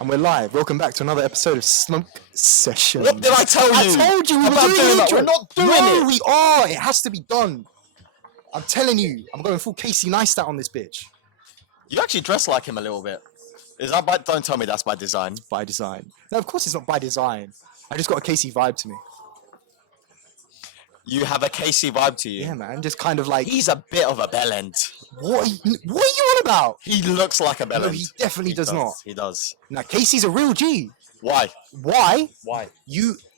And we're live. Welcome back to another episode of Smoke Session. What did I tell you? I told you we were about doing that. it. We're not doing No, it. we are. It has to be done. I'm telling you. I'm going full Casey Neistat on this bitch. You actually dress like him a little bit. Is that by? Don't tell me that's by design. By design. No, of course it's not by design. I just got a Casey vibe to me. You have a Casey vibe to you. Yeah, man. Just kind of like... He's a bit of a bellend. What are you on about? He looks like a bellend. No, he definitely does not. He does. Now, Casey's a real G. Why? Why? Why?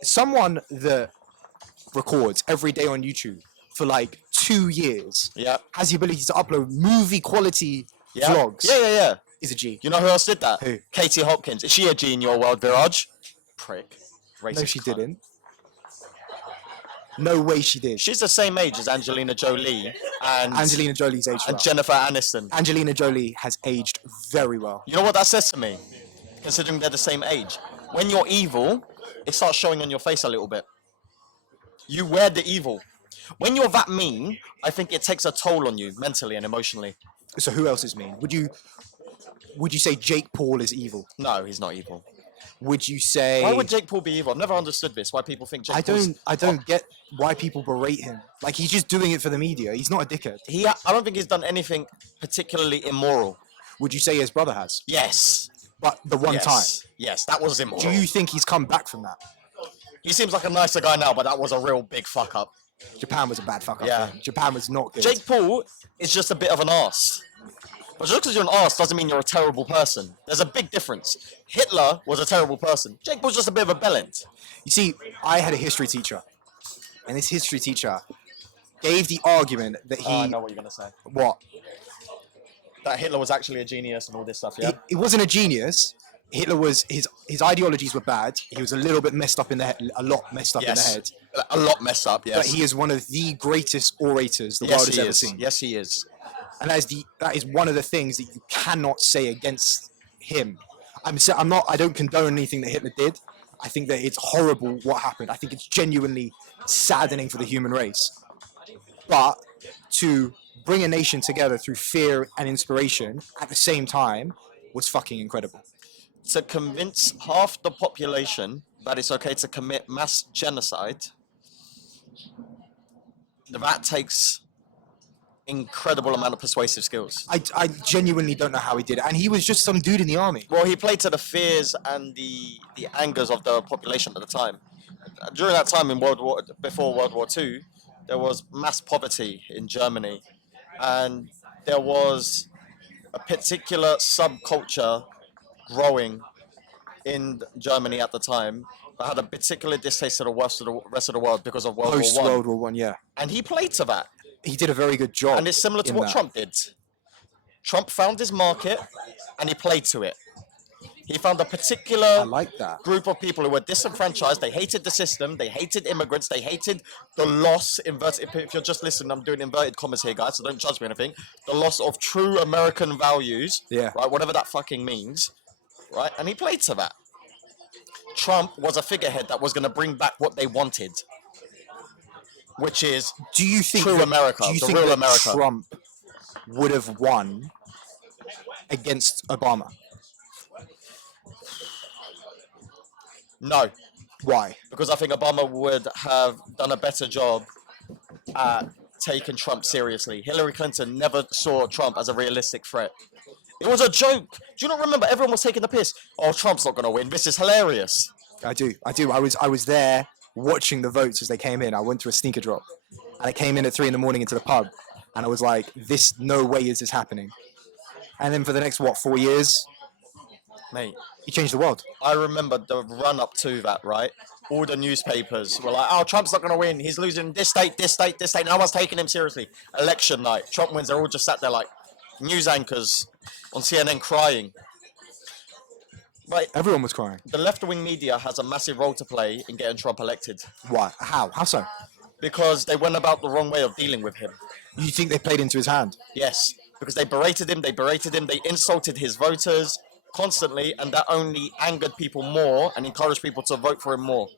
Someone that records every day on YouTube for like 2 years Yeah. has the ability to upload movie quality Yeah. vlogs. Yeah. Is a G. You know who else did that? Who? Katie Hopkins. Is she a G in your world, Viraj? Prick. Racist No, she cunt. didn't. No way she did. She's the same age as Angelina Jolie and Angelina Jolie's aged well. Jennifer Aniston. Angelina Jolie has aged very well. You know what that says to me? Considering they're the same age. When you're evil, it starts showing on your face a little bit. You wear the evil. When you're that mean, I think it takes a toll on you mentally and emotionally. So who else is mean? Would you say Jake Paul is evil? No, he's not evil. Would you say... Why would Jake Paul be evil? I've never understood this. Why people think Jake Paul's... I don't get why people berate him. Like, he's just doing it for the media. He's not a dickhead. I don't think he's done anything particularly immoral. Would you say his brother has? Yes. But the one time. Yes, that was immoral. Do you think he's come back from that? He seems like a nicer guy now, but that was a real big fuck up. Japan was a bad fuck up. Yeah. Man. Japan was not good. Jake Paul is just a bit of an arse. But just because you're an arse doesn't mean you're a terrible person. There's a big difference. Hitler was a terrible person. Jake Paul's just a bit of a bellend. You see, I had a history teacher. And this history teacher gave the argument that he... I know what you're going to say. What? That Hitler was actually a genius and all this stuff, yeah? He wasn't a genius. Hitler was... His ideologies were bad. He was a little bit messed up in the head. A lot messed up in the head. A lot messed up, yes. But he is one of the greatest orators the world has ever seen. Yes, he is. And that is one of the things that you cannot say against him. I don't condone anything that Hitler did. I think that it's horrible what happened. I think it's genuinely saddening for the human race. But to bring a nation together through fear and inspiration at the same time was fucking incredible. To convince half the population that it's okay to commit mass genocide, that takes incredible amount of persuasive skills. I genuinely don't know how he did it. And he was just some dude in the army. Well, he played to the fears and the angers of the population at the time. During that time before World War II, there was mass poverty in Germany, and there was a particular subculture growing in Germany at the time that had a particular distaste to the rest of the world because of World War I. Post-World War I, yeah. And he played to that. He did a very good job. And it's similar to what Trump did. Trump found his market and he played to it. He found a particular group of people who were disenfranchised. They hated the system. They hated immigrants. They hated the loss, if you're just listening, I'm doing inverted commas here, guys, so don't judge me or anything. The loss of true American values, right? Whatever that fucking means, right? And he played to that. Trump was a figurehead that was going to bring back what they wanted, which is true America, do you the think real that America. Trump would have won against Obama? No. Why? Because I think Obama would have done a better job at taking Trump seriously. Hillary Clinton never saw Trump as a realistic threat. It was a joke. Do you not remember? Everyone was taking the piss. Oh, Trump's not going to win. This is hilarious. I do. I was there watching the votes as they came in. I went to a sneaker drop. And I came in at 3 a.m. into the pub. And I was like, no way is this happening. And then for the next, 4 years? Mate. He changed the world. I remember the run-up to that, right? All the newspapers were like, oh, Trump's not going to win. He's losing this state, this state, this state. No one's taking him seriously. Election night. Trump wins. They're all just sat there like news anchors on CNN crying. Right. Everyone was crying. The left-wing media has a massive role to play in getting Trump elected. Why? How? How so? Because they went about the wrong way of dealing with him. You think they played into his hand? Yes. Because they berated him, they insulted his voters constantly, and that only angered people more and encouraged people to vote for him more.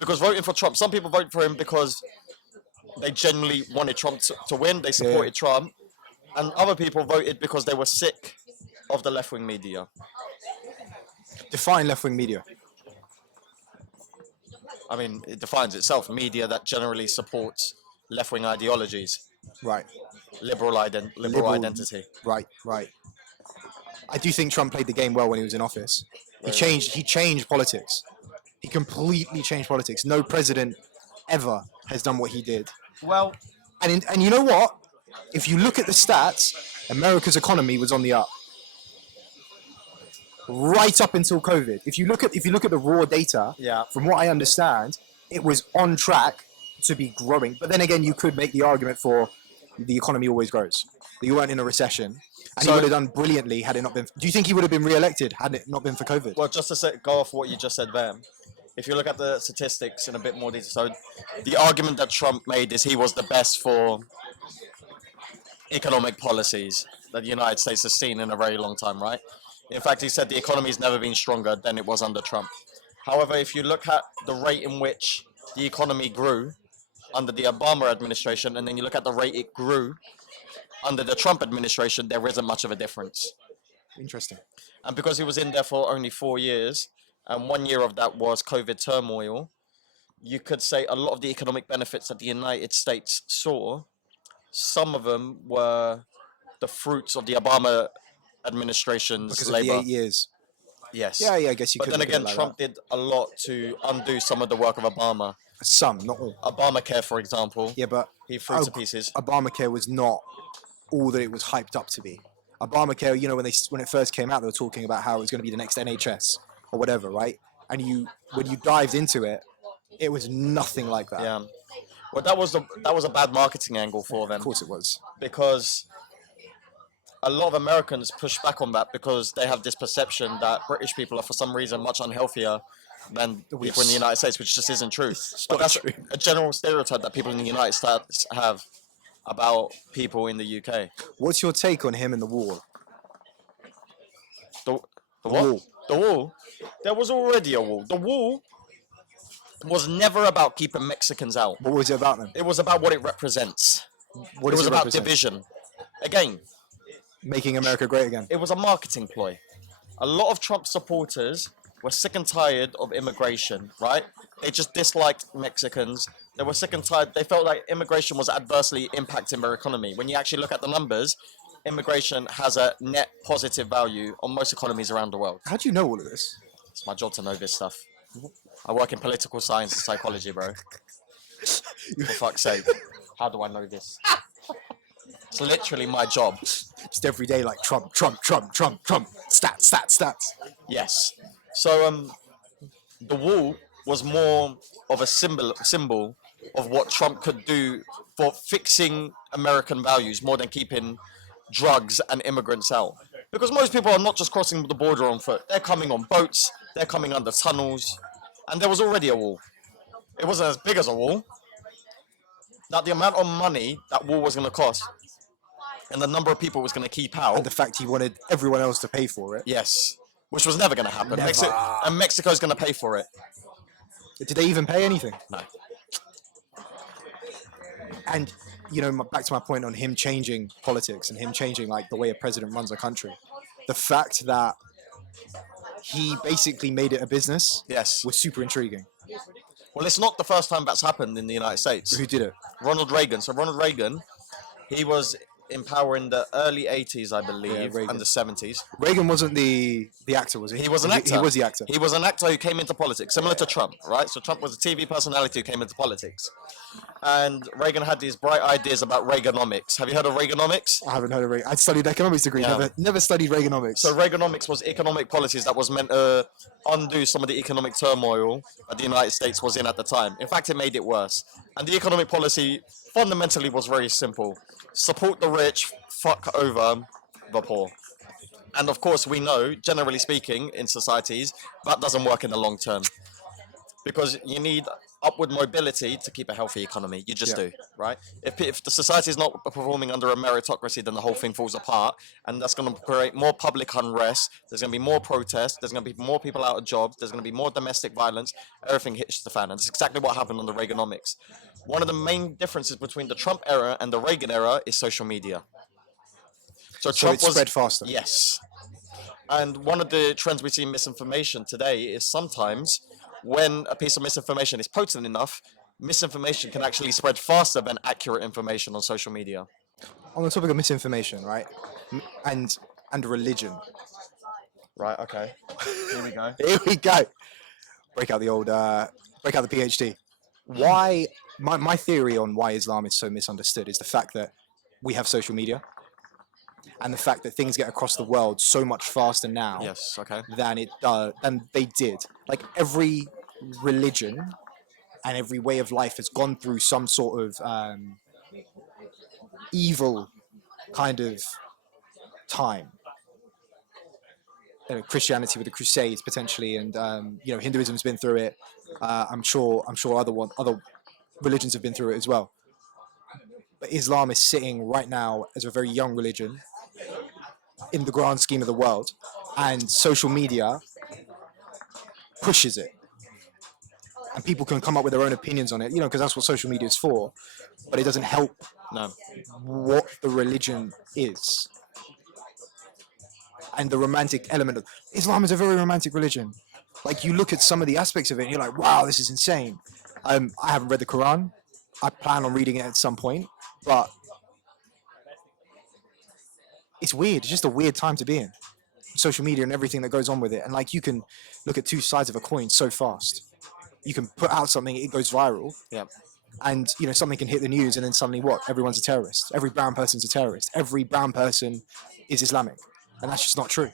Because voting for Trump, some people voted for him because they genuinely wanted Trump to win, they supported Trump, and other people voted because they were sick of the left-wing media. Define left-wing media. I mean, it defines itself. Media that generally supports left-wing ideologies, Right. liberal identity. Right. I do think Trump played the game well when he was in office. He changed politics. He completely changed politics. No president ever has done what he did. Well, And you know what? If you look at the stats, America's economy was on the up. Right up until COVID. If you look at the raw data, yeah. from what I understand, it was on track to be growing. But then again, you could make the argument for the economy always grows. You weren't in a recession. And he would have done brilliantly had it not been. Do you think he would have been re-elected had it not been for COVID? Well, just to go off what you just said there, if you look at the statistics in a bit more detail, so the argument that Trump made is he was the best for economic policies that the United States has seen in a very long time, right? In fact, he said the economy's never been stronger than it was under Trump. However, if you look at the rate in which the economy grew under the Obama administration, and then you look at the rate it grew under the Trump administration, there isn't much of a difference. Interesting. And because he was in there for only 4 years, and 1 year of that was COVID turmoil, you could say a lot of the economic benefits that the United States saw, some of them were the fruits of the Obama administration's because labor. of the 8 years. Yes. Yeah, I guess you could. But then again, Trump did a lot to undo some of the work of Obama. Some, not all. Obamacare, for example. Yeah, but he threw to pieces. Obamacare was not all that it was hyped up to be. Obamacare, you know, when it first came out, they were talking about how it was going to be the next NHS or whatever, right? And when you dived into it, it was nothing like that. Yeah. Well, that was a bad marketing angle for them. Of course it was. Because a lot of Americans push back on that because they have this perception that British people are for some reason much unhealthier than people in the United States, which just isn't true. But that's a general stereotype that people in the United States have about people in the UK. What's your take on him and the wall? The what? Wall. The wall? There was already a wall. The wall was never about keeping Mexicans out. What was it about then? It was about what it represents. It was about division. Again. Making America great again. It was a marketing ploy. A lot of Trump supporters were sick and tired of immigration, right? They just disliked Mexicans. They were sick and tired. They felt like immigration was adversely impacting their economy. When you actually look at the numbers, immigration has a net positive value on most economies around the world. How do you know all of this? It's my job to know this stuff. I work in political science and psychology, bro. For fuck's sake. How do I know this? It's literally my job. Just every day, like Trump. Stats. Yes. So, the wall was more of a symbol of what Trump could do for fixing American values more than keeping drugs and immigrants out. Because most people are not just crossing the border on foot. They're coming on boats. They're coming under tunnels. And there was already a wall. It wasn't as big as a wall. Now, the amount of money that wall was going to cost and the number of people it was going to keep out. And the fact he wanted everyone else to pay for it. Yes. Which was never going to happen. And Mexico's going to pay for it. Did they even pay anything? No. And, you know, back to my point on him changing politics and him changing, like, the way a president runs a country. The fact that he basically made it a business was super intriguing. Well, it's not the first time that's happened in the United States. Who did it? Ronald Reagan. So Ronald Reagan, he was in power in the early 80s, I believe, and the 70s. Reagan wasn't the actor, was he? He was an actor. He was the actor. He was an actor who came into politics, similar to Trump, right? So Trump was a TV personality who came into politics. And Reagan had these bright ideas about Reaganomics. Have you heard of Reaganomics? I haven't heard of Reagan. I studied economics degree, never studied Reaganomics. So Reaganomics was economic policies that was meant to undo some of the economic turmoil that the United States was in at the time. In fact, it made it worse. And the economic policy fundamentally was very simple. Support the rich, fuck over the poor. And of course, we know, generally speaking, in societies, that doesn't work in the long term. Because you need upward mobility to keep a healthy economy. You just do, right? If the society is not performing under a meritocracy, then the whole thing falls apart. And that's going to create more public unrest. There's going to be more protests. There's going to be more people out of jobs. There's going to be more domestic violence. Everything hits the fan. And that's exactly what happened under Reaganomics. One of the main differences between the Trump era and the Reagan era is social media. So Trump it spread faster. Yes. And one of the trends we see in misinformation today is sometimes when a piece of misinformation is potent enough, misinformation can actually spread faster than accurate information on social media. On the topic of misinformation, right, and religion. Right, okay. Here we go. Here we go. Break out the old, break out the PhD. Why? My theory on why Islam is so misunderstood is the fact that we have social media, and the fact that things get across the world so much faster now Yes, okay. than they did. Like every religion and every way of life has gone through some sort of evil kind of time. Christianity with the Crusades potentially, and Hinduism's been through it. I'm sure other religions have been through it as well. But Islam is sitting right now as a very young religion in the grand scheme of the world, and social media pushes it, and people can come up with their own opinions on it, because that's what social media is for. But it doesn't help No. what the religion is. And the romantic element of Islam is a very romantic religion. Like you look at some of the aspects of it and you're like, wow, this is insane. I haven't read the Quran. I plan on reading it at some point, but it's weird. It's just a weird time to be in. Social media and everything that goes on with it. And like you can look at two sides of a coin so fast. You can put out something, it goes viral. Yeah. And something can hit the news and then suddenly what? Everyone's a terrorist. Every brown person's a terrorist. Every brown person is Islamic. And that's just not true.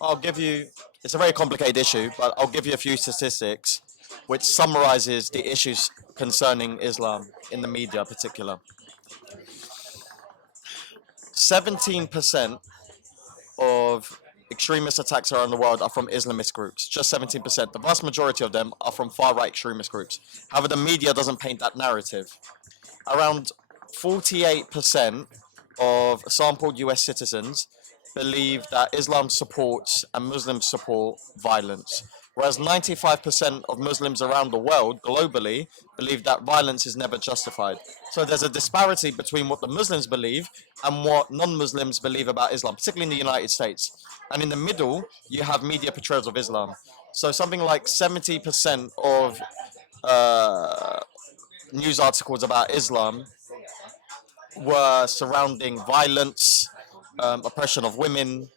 I'll give you, it's a very complicated issue, but I'll give you a few statistics which summarizes the issues concerning Islam in the media in particular. 17% of extremist attacks around the world are from Islamist groups. Just 17%. The vast majority of them are from far-right extremist groups. However, the media doesn't paint that narrative. Around 48% of sampled US citizens believe that Islam supports and Muslims support violence, whereas 95% of Muslims around the world, globally, believe that violence is never justified. So there's a disparity between what the Muslims believe and what non-Muslims believe about Islam, particularly in the United States. And in the middle, you have media portrayals of Islam. So something like 70% of news articles about Islam were surrounding violence, oppression of women,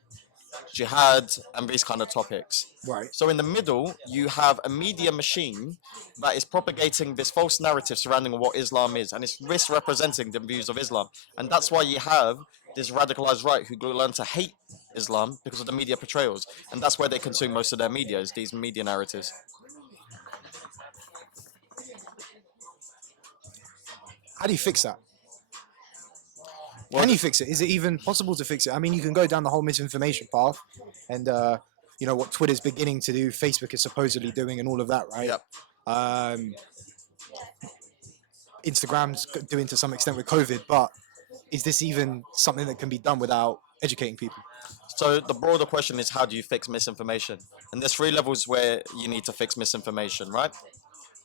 jihad, and these kind of topics. Right. So in the middle, you have a media machine that is propagating this false narrative surrounding what Islam is, and it's misrepresenting the views of Islam. And that's why you have this radicalized right who learn to hate Islam because of the media portrayals. And that's where they consume most of their media, is these media narratives. How do you fix that? Well, can you fix it? Is it even possible to fix it? I mean, you can go down the whole misinformation path, and what Twitter's beginning to do, Facebook is supposedly doing, and all of that, right? Yep. Instagram's doing to some extent with COVID, but is this even something that can be done without educating people? So the broader question is, how do you fix misinformation? And there's three levels where you need to fix misinformation, right?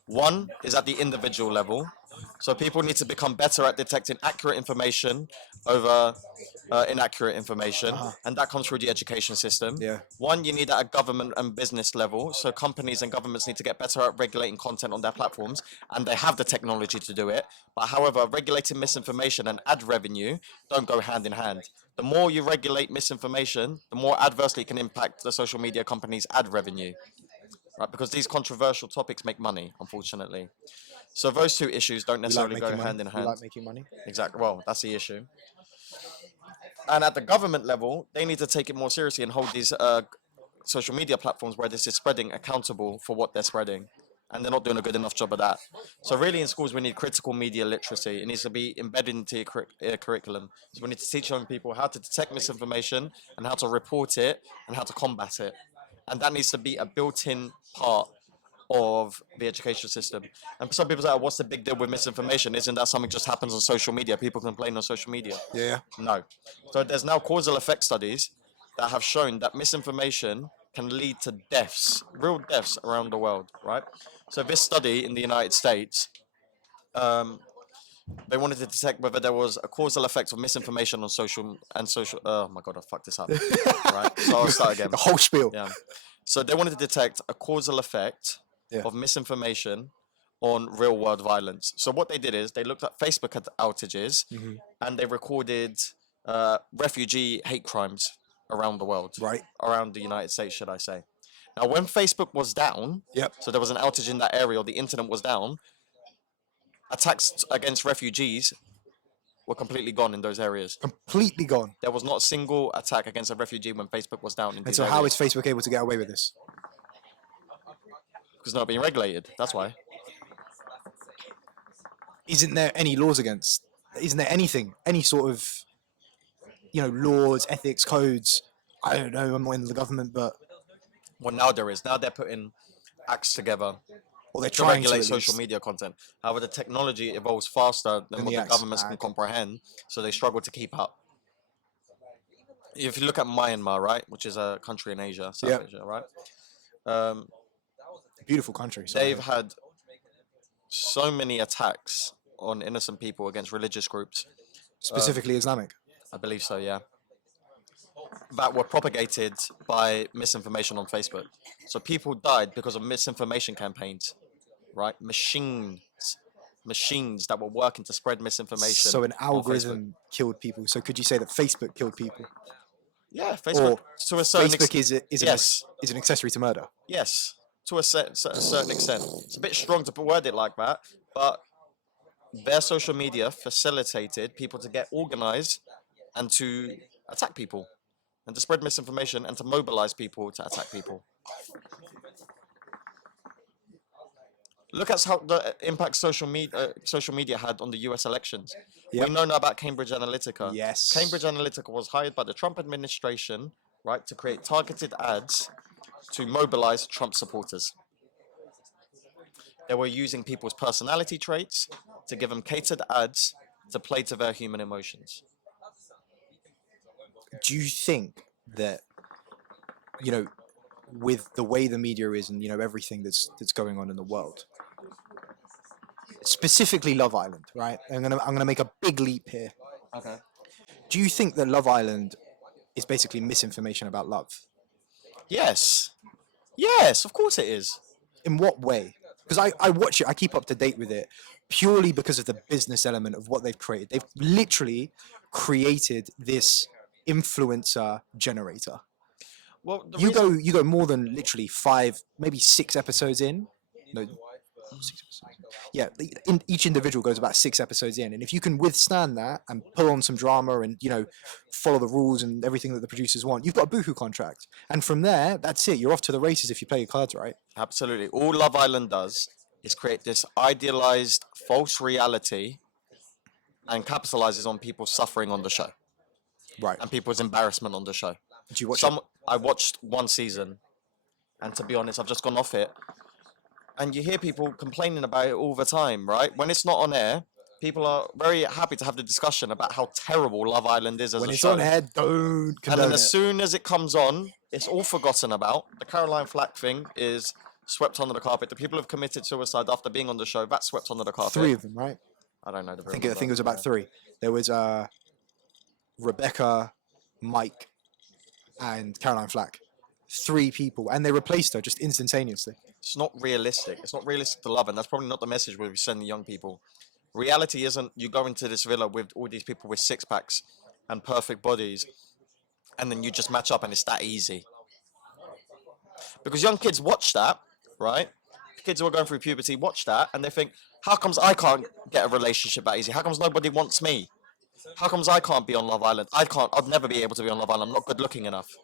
One is at the individual level. So people need to become better at detecting accurate information over inaccurate information, and that comes through the education system. Yeah. One, you need at a government and business level. So companies and governments need to get better at regulating content on their platforms, and they have the technology to do it. But however, regulating misinformation and ad revenue don't go hand in hand. The more you regulate misinformation, the more adversely it can impact the social media companies' ad revenue. Right, because these controversial topics make money, unfortunately. So those two issues don't necessarily go hand in hand. You like making money? Exactly. Well, that's the issue. And at the government level, they need to take it more seriously and hold these social media platforms where this is spreading accountable for what they're spreading. And they're not doing a good enough job of that. So really in schools, we need critical media literacy. It needs to be embedded into your curriculum. So we need to teach young people how to detect misinformation and how to report it and how to combat it. And that needs to be a built-in part of the education system. And some people say, oh, what's the big deal with misinformation? Isn't that something just happens on social media? People complain on social media. Yeah. No. So there's now causal effect studies that have shown that misinformation can lead to deaths, real deaths around the world, right? So this study in the United States They wanted to detect whether there was a causal effect of misinformation on social. Oh my god, I fucked this up. Right, so I'll start again. The whole spiel. Yeah. So they wanted to detect a causal effect Yeah. of misinformation on real world violence. So what they did is they looked at Facebook outages and they recorded refugee hate crimes around the world, Right. around the United States, should I say. Now, when Facebook was down, so there was an outage in that area, or the internet was down, attacks against refugees were completely gone in those areas. Completely gone. There was not a single attack against a refugee when Facebook was down in And these so areas. how is Facebook able to get away with this? Because it's not being regulated, that's why. Isn't there any laws against? Isn't there anything, any sort of, laws, ethics, codes? I don't know. I'm not in the government, but Well, now there is. Now they're putting acts together they're to trying regulate to social media content. However, the technology evolves faster than what the the acts. governments can comprehend, so they struggle to keep up. If you look at Myanmar, right, which is a country in Asia, South Asia, right? Beautiful country. They've had so many attacks on innocent people against religious groups. Specifically Islamic. I believe so, yeah. That were propagated by misinformation on Facebook. So people died because of misinformation campaigns, right? Machines that were working to spread misinformation. So an on algorithm killed people. So could you say that Facebook killed people? Yeah, Facebook. To a certain Facebook is yes, is an accessory to murder. yes, to a certain extent. It's a bit strong to word it like that, but their social media facilitated people to get organized and to attack people and to spread misinformation and to mobilize people to attack people. Look at how the impact social media had on the US elections. Yep. We know now about Cambridge Analytica. Yes. Cambridge Analytica was hired by the Trump administration, right, to create targeted ads to mobilize Trump supporters. They were using people's personality traits to give them catered ads to play to their human emotions. Do you think that, with the way the media is and, everything that's going on in the world, specifically Love Island, right? I'm gonna make a big leap here. Okay. Do you think that Love Island is basically misinformation about love? Yes. Yes, of course it is. In what way? Because I watch it, I keep up to date with it purely because of the business element of what they've created. They've literally created this influencer generator. Well, You go more than literally 5, maybe 6 episodes in. No, 6 episodes. Yeah, each individual goes about 6 episodes in, and if you can withstand that and pull on some drama and follow the rules and everything that the producers want, you've got a boohoo contract. And from there, that's it. You're off to the races if you play your cards right. Absolutely. All Love Island does is create this idealized false reality and capitalizes on people's suffering on the show. Right. And people's embarrassment on the show. Did you watch it? I watched one season, and to be honest, I've just gone off it. And you hear people complaining about it all the time, right? When it's not on air, people are very happy to have the discussion about how terrible Love Island is as When a it's show. on air, don't condone And then it. as soon as it comes on, it's all forgotten about. The Caroline Flack thing is swept under the carpet. The people who've committed suicide after being on the show, that's swept under the carpet. 3 of them, right? I don't know. I think it was about 3. There was Rebecca, Mike, and Caroline Flack. 3 people, and they replaced her just instantaneously. It's not realistic. It's not realistic to love, and that's probably not the message we send the young people. Reality isn't you go into this villa with all these people with 6-packs and perfect bodies, and then you just match up, and it's that easy. Because young kids watch that, right? Kids who are going through puberty watch that, and they think, how comes I can't get a relationship that easy? How comes nobody wants me? How comes I can't be on Love Island? I'd never be able to be on Love Island. I'm not good looking enough.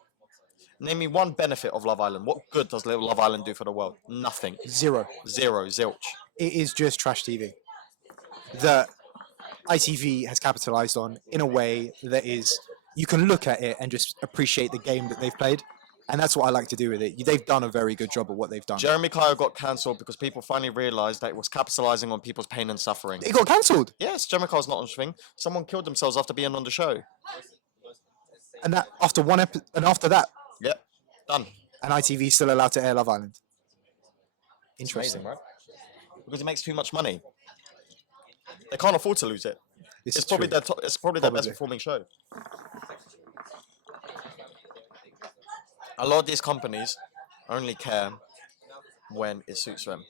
Name me one benefit of Love Island. What good does Love Island do for the world? Nothing. 0. Zilch. It is just trash TV that ITV has capitalized on in a way that is, you can look at it and just appreciate the game that they've played. And that's what I like to do with it. They've done a very good job of what they've done. Jeremy Kyle got cancelled because people finally realised that it was capitalising on people's pain and suffering. It got cancelled. Yes, Jeremy Kyle's not on the thing. Someone killed themselves after being on the show. And that after one and after that, Yep, done. and ITV is still allowed to air Love Island. Interesting, Amazing, right? Because it makes too much money. They can't afford to lose it. This It's is probably true. it's probably their best Probably. performing show. A lot of these companies only care when it suits them.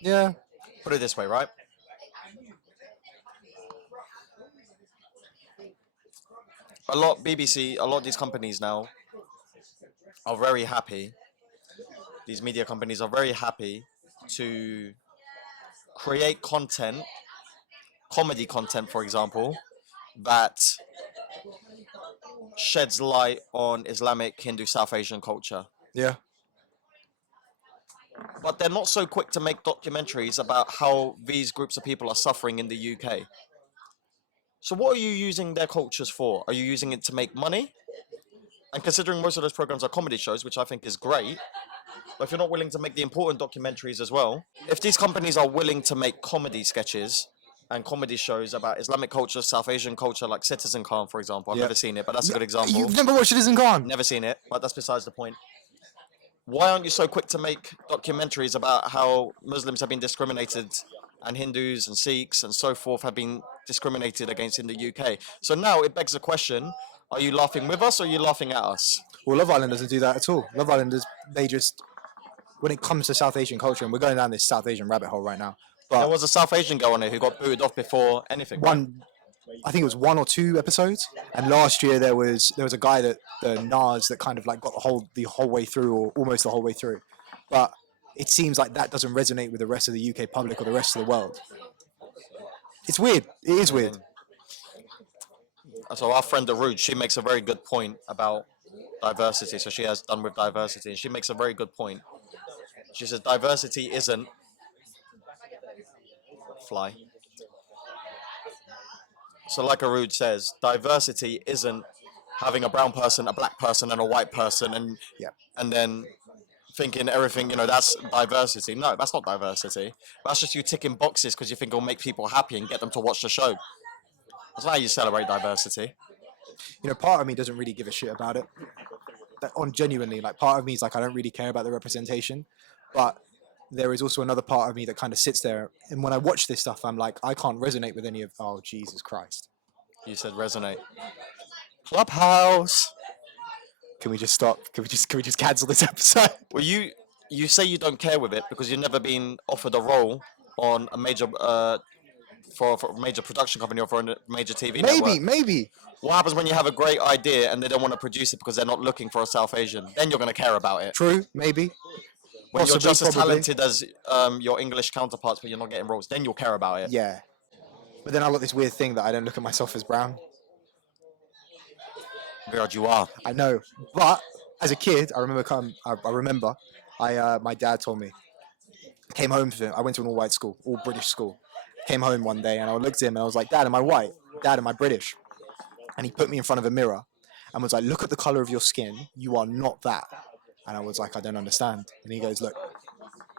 Yeah. Put it this way, right? A lot BBC, a lot of these companies now are very happy. These media companies are very happy to create content, comedy content, for example, that sheds light on Islamic, Hindu, South Asian culture. Yeah. But they're not so quick to make documentaries about how these groups of people are suffering in the UK. So what are you using their cultures for? Are you using it to make money? And considering most of those programs are comedy shows, which I think is great, but if you're not willing to make the important documentaries as well, if these companies are willing to make comedy sketches and comedy shows about Islamic culture, South Asian culture, like Citizen Khan, for example, I've Yeah. never seen it, but that's a good example. You've never watched Citizen Khan? Never seen it, but that's besides the point. Why aren't you so quick to make documentaries about how Muslims have been discriminated and Hindus and Sikhs and so forth have been discriminated against in the UK? So now it begs the question, are you laughing with us or are you laughing at us? Well, Love Island doesn't do that at all. Love Island they just, when it comes to South Asian culture, and we're going down this South Asian rabbit hole right now. But there was a South Asian girl on it who got booted off before anything. I think it was 1 or 2 episodes, and last year there was a guy that the Nas that kind of like got the whole way through, or almost the whole way through, but it seems like that doesn't resonate with the rest of the UK public or the rest of the world. It's weird. It is weird. So our friend Aruj, she makes a very good point about diversity. So she has done with diversity, and she makes a very good point. She says diversity isn't fly. So like Aruj says, diversity isn't having a brown person, a black person, and a white person, and then thinking everything, that's diversity. No, that's not diversity. That's just you ticking boxes because you think it'll make people happy and get them to watch the show. That's not how you celebrate diversity. Part of me doesn't really give a shit about it. Genuinely, like, part of me is like, I don't really care about the representation, but there is also another part of me that kind of sits there, and when I watch this stuff, I'm like, I can't resonate with any of. Oh, Jesus Christ! You said resonate. Clubhouse. Can we just stop? Can we just cancel this episode? Well, you say you don't care with it because you've never been offered a role on a major for a major production company or for a major TV network. Maybe. What happens when you have a great idea and they don't want to produce it because they're not looking for a South Asian? Then you're going to care about it. True, maybe. When you're just as talented as your English counterparts, but you're not getting roles, then you'll care about it. Yeah. But then I've got this weird thing that I don't look at myself as brown. Viraj, you are. I know. But as a kid, I remember my dad told me, came home from, I went to an all-white school, all British school. Came home one day and I looked at him and I was like, Dad, am I white? Dad, am I British? And he put me in front of a mirror and was like, look at the color of your skin. You are not that. And I was like, I don't understand. And he goes, look,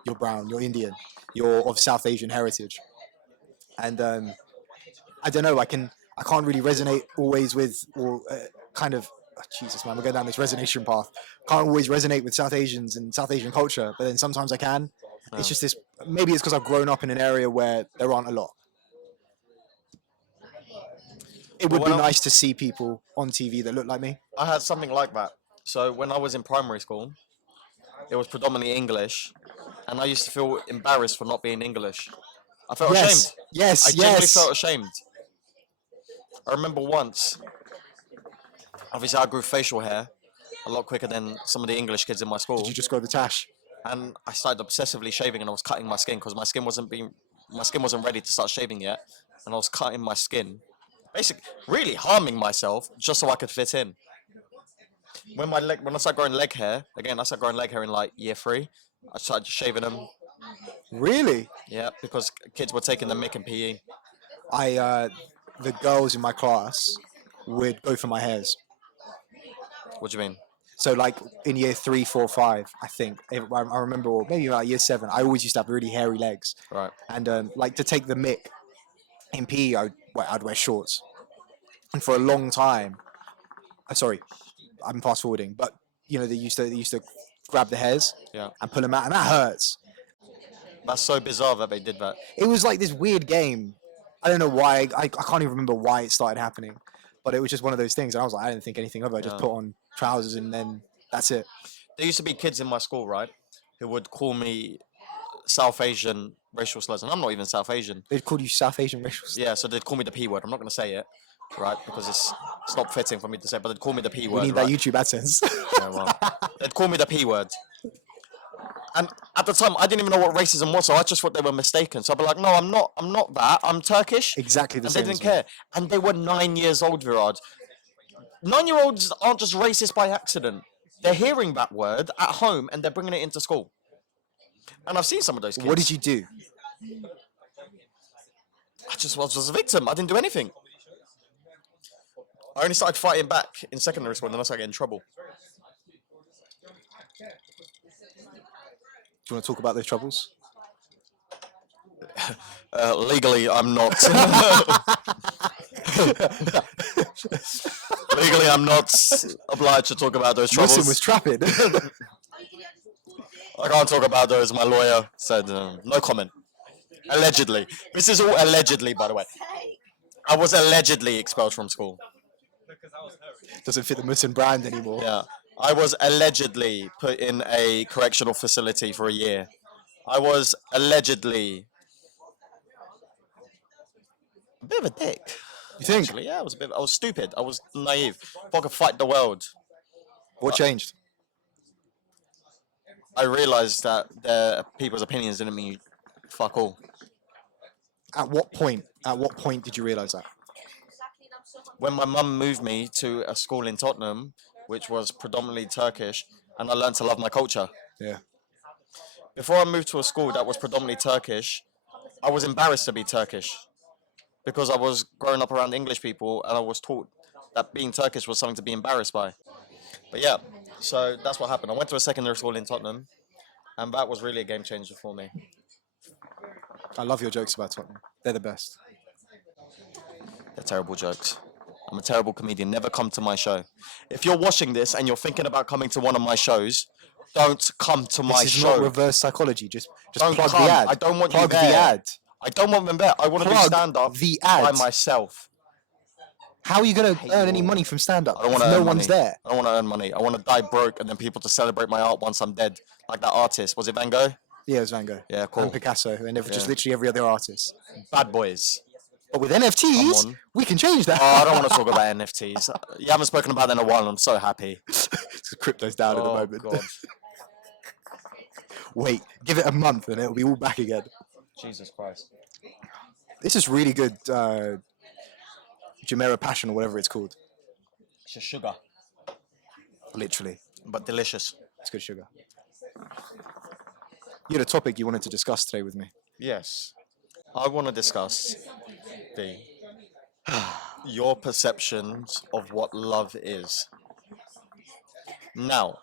you're brown, you're Indian, you're of South Asian heritage. And I don't know, I can't really resonate always with, or kind of, Jesus man, we're going down this resonation path. Can't always resonate with South Asians and South Asian culture, but then sometimes I can. It's just this, maybe it's because I've grown up in an area where there aren't a lot. It would be nice to see people on TV that look like me. I had something like that. So when I was in primary school, it was predominantly English, and I used to feel embarrassed for not being English. I felt ashamed. I genuinely felt ashamed. I remember once, obviously I grew facial hair a lot quicker than some of the English kids in my school. Did you just grow the tash? And I started obsessively shaving, and I was cutting my skin because my skin wasn't ready to start shaving yet, and I was cutting my skin, basically really harming myself just so I could fit in. When I started growing leg hair, I started growing leg hair in like year 3. I started shaving them. Really? Yeah, because kids were taking the mick in PE. The girls in my class would go for my hairs. What do you mean? So like in year 3, 4, 5, I think, I remember, or maybe like year 7, I always used to have really hairy legs. Right. And like to take the mick in PE, I'd wear shorts. And for a long time, sorry, I'm fast forwarding, but they used to grab the hairs and pull them out, and that hurts. That's so bizarre that they did that. It was like this weird game. I don't know why. I can't even remember why it started happening, but it was just one of those things. And I was like, I didn't think anything of it. I just Yeah. put on trousers and then that's it. There used to be kids in my school, right, who would call me South Asian racial slurs, and I'm not even South Asian. They'd call you South Asian racial. Yeah, so they'd call me the P word. I'm not going to say it, right, because it's not fitting for me to say, but they'd call me the P We word. need Right? that YouTube AdSense. Yeah, well, they'd call me the P word. And at the time, I didn't even know what racism was, so I just thought they were mistaken. So I'd be like, no, I'm not that. I'm Turkish. Exactly the And same. they didn't as me. care. And they were 9 years old, Viraj. 9-year-olds aren't just racist by accident. They're hearing that word at home and they're bringing it into school. And I've seen some of those kids. What did you do? I just was a victim. I didn't do anything. I only started fighting back in secondary school and then I started getting in trouble. Do you want to talk about those troubles? Legally, I'm not. Legally, I'm not obliged to talk about those troubles. Muhsin was trapping. I can't talk about those. My lawyer said no comment. Allegedly. This is all allegedly, by the way. I was allegedly expelled from school. Doesn't fit the Muhsin brand anymore. Yeah. I was allegedly put in a correctional facility for a year. I was allegedly a bit of a dick. You think? Actually, yeah, I was stupid. I was naive. If I could fight the world. What changed? I realized that the people's opinions didn't mean fuck all. At what point? At what point did you realize that? When my mum moved me to a school in Tottenham, which was predominantly Turkish, and I learned to love my culture. Yeah. Before I moved to a school that was predominantly Turkish, I was embarrassed to be Turkish because I was growing up around English people and I was taught that being Turkish was something to be embarrassed by. But yeah, so that's what happened. I went to a secondary school in Tottenham and that was really a game changer for me. I love your jokes about Tottenham. They're the best. They're terrible jokes. I'm a terrible comedian. Never come to my show. If you're watching this and you're thinking about coming to one of my shows, don't come to my This is show. not reverse psychology. Just Don't plug come. the ad. I don't want plug you there. the ad. I don't want them there. I want to do Plug stand-up the by ad. myself. How are you going Hate to earn you any all. money from stand-up I don't if want to no earn one's money. there? I don't want to earn money. I want to die broke and then people to celebrate my art once I'm dead. Like that artist. Was it Van Gogh? Yeah, it was Van Gogh. Yeah, cool. And Picasso. And just Yeah. literally every other artist. Bad boys. But with Come NFTs, on. we can change that. Oh, I don't want to talk about NFTs. You haven't spoken about that in a while and I'm so happy. Crypto's down at the Oh, moment. God. Wait, give it a month and it'll be all back again. Jesus Christ. This is really good Jumeirah passion or whatever it's called. It's just sugar, Literally. but delicious. It's good sugar. You had a topic you wanted to discuss today with me. Yes. I want to discuss your perceptions of what love is. Now,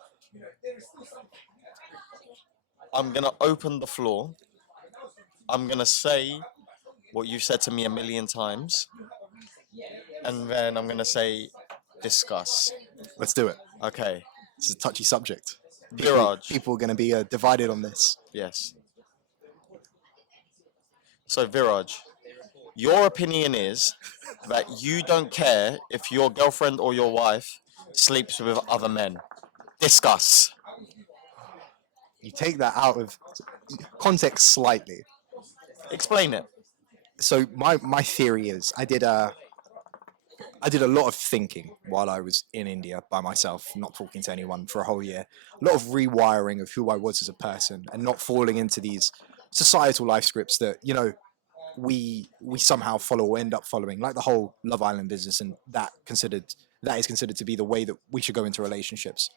I'm going to open the floor. I'm going to say what you've said to me a million times. And then I'm going to say, discuss. Let's do it. Okay. It's a touchy subject. Viraj. People are going to be divided on this. Yes. So, Viraj, your opinion is that you don't care if your girlfriend or your wife sleeps with other men. Discuss. You take that out of context slightly. Explain it. So my theory is I did a lot of thinking while I was in India by myself, not talking to anyone for a whole year. A lot of rewiring of who I was as a person and not falling into these societal life scripts that, you know, we somehow follow or end up following, like the whole Love Island business, and that is considered to be the way that we should go into relationships.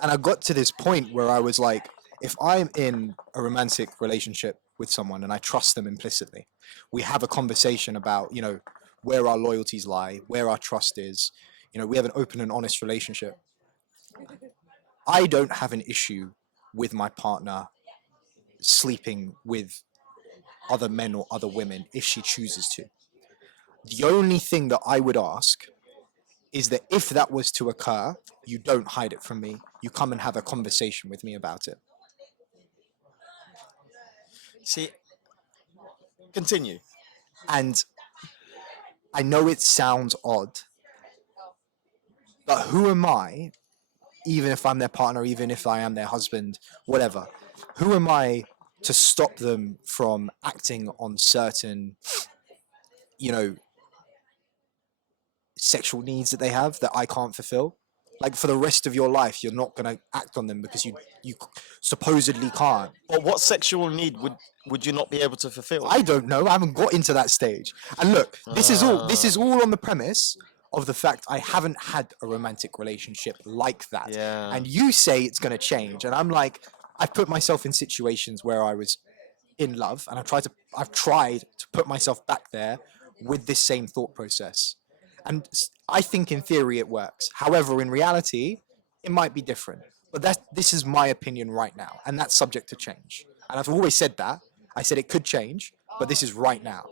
And I got to this point where I was like, if I'm in a romantic relationship with someone and I trust them implicitly, we have a conversation about, you know, where our loyalties lie, where our trust is, you know, we have an open and honest relationship. I don't have an issue with my partner sleeping with other men or other women if she chooses to. The only thing that I would ask is that if that was to occur, you don't hide it from me. You come and have a conversation with me about it. See, continue. And I know it sounds odd, but who am I, even if I'm their partner, even if I am their husband, whatever, who am I to stop them from acting on certain, you know, sexual needs that they have that I can't fulfill? Like for the rest of your life, you're not gonna act on them because you supposedly can't. But what sexual need would you not be able to fulfill? I don't know. I haven't got into that stage. And look, this is all on the premise of the fact I haven't had a romantic relationship like that. Yeah. And you say it's gonna change, and I'm like, I've put myself in situations where I was in love, and I've tried to put myself back there with this same thought process. And I think in theory it works. However, in reality, it might be different. But this is my opinion right now, and that's subject to change. And I've always said that. I said it could change, but this is right now.